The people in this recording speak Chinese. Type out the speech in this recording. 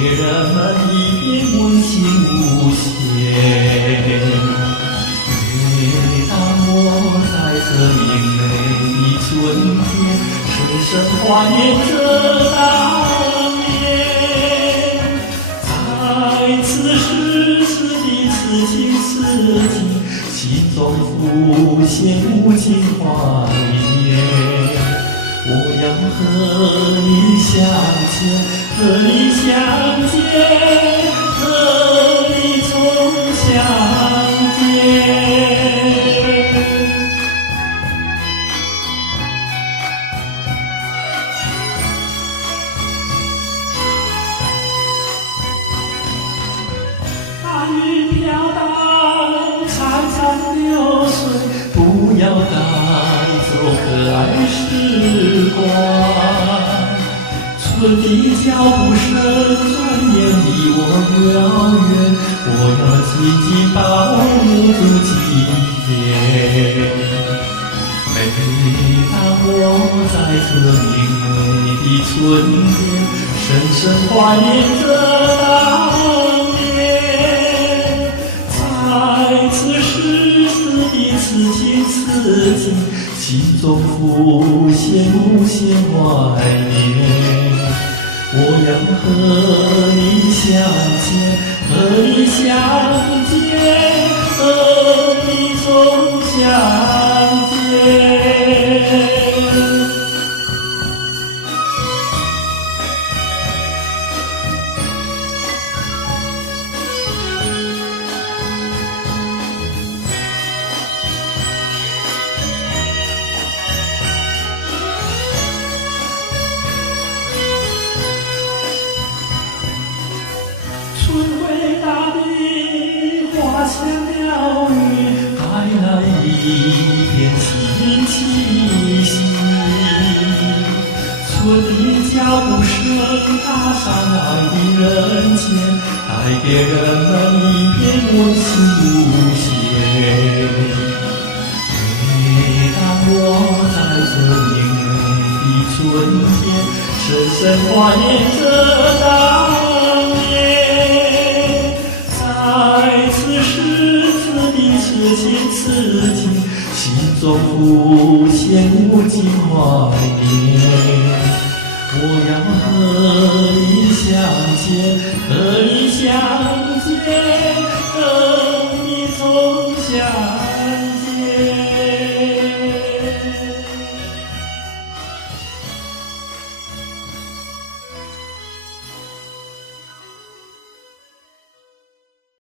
给人们一片温馨无限。每当我在这明媚的春天，深深怀念着当年。在此时此地此情此景，心中浮现无尽怀念。我要和你相见，和你相见，和你重相见。大雨飘荡，潺潺流水，不要带走可爱时光。春的脚步声，转眼离我遥远，我要紧紧抱住今天。每当我在这明媚的春天，深深怀念着当年。在此时此地此情此景，心中浮现无限怀念。我要和你相见，和你相见，和你重相见。春回大地，花香鸟语，带来一片新气息。春的脚步声踏上爱的人间，带给人们一片温馨无限。每当我在这明媚的春天，深深怀念着